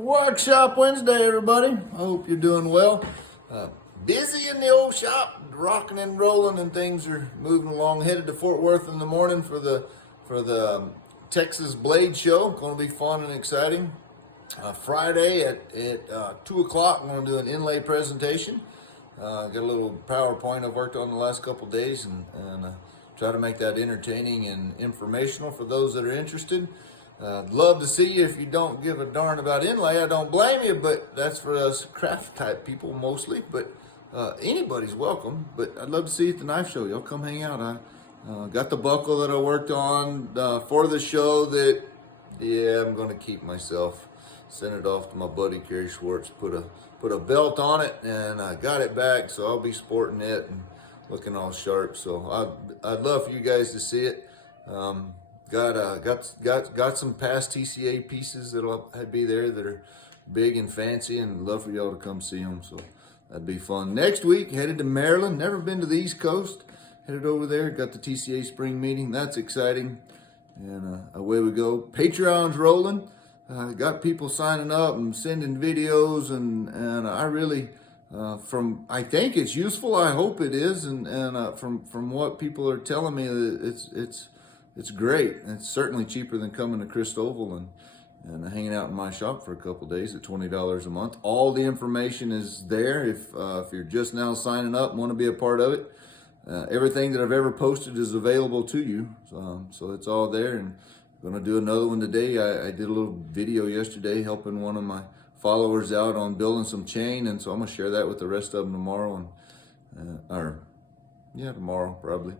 Workshop Wednesday, everybody. I hope you're doing well. Busy in the old shop, rocking and rolling, and things are moving along. Headed to Fort Worth in the morning for the Texas Blade Show. Going to be fun and exciting. Friday at 2 o'clock, I'm going to do an inlay presentation. Got a little PowerPoint I've worked on the last couple days, and try to make that entertaining and informational for those that are interested. Love to see you. If you don't give a darn about inlay, I don't blame you, but that's for us craft type people mostly. But anybody's welcome. But I'd love to see you at the knife show. Y'all come hang out. I got the buckle that I worked on for the show that, yeah, I'm going to keep myself. Send it off to my buddy Kerry Schwartz. Put a belt on it, and I got it back, so I'll be sporting it and looking all sharp. So I'd love for you guys to see it. Got some past TCA pieces that'll be there that are big and fancy, and love for y'all to come see them. So that'd be fun. Next week, headed to Maryland. Never been to the East Coast. Headed over there. Got the TCA spring meeting. That's exciting. And away we go. Patreon's rolling. Got people signing up and sending videos, and I really, I think it's useful. I hope it is, and from what people are telling me, it's great. It's certainly cheaper than coming to Christoval and hanging out in my shop for a couple days at $20 a month. All the information is there if you're just now signing up and want to be a part of it. Everything that I've ever posted is available to you, so it's all there. And I'm going to do another one today. I did a little video yesterday helping one of my followers out on building some chain, and so I'm going to share that with the rest of them tomorrow, tomorrow probably.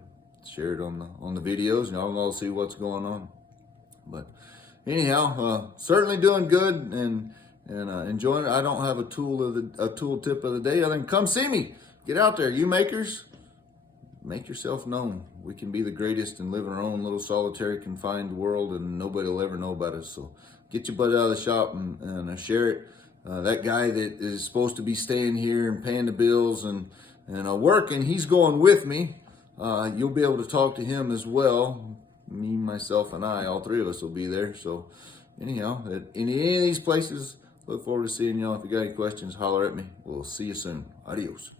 Share it on the videos, and y'all all see what's going on. But anyhow, certainly doing good and enjoying it. I don't have a tool tip of the day other than come see me. Get out there, you makers. Make yourself known. We can be the greatest and live in our own little solitary confined world, and nobody will ever know about us. So get your butt out of the shop and share it. That guy that is supposed to be staying here and paying the bills and working, he's going with me. You'll be able to talk to him as well. Me, myself, and I, all three of us will be there. So anyhow, at any of these places, look forward to seeing y'all. If you got any questions, holler at me. We'll see you soon. Adios.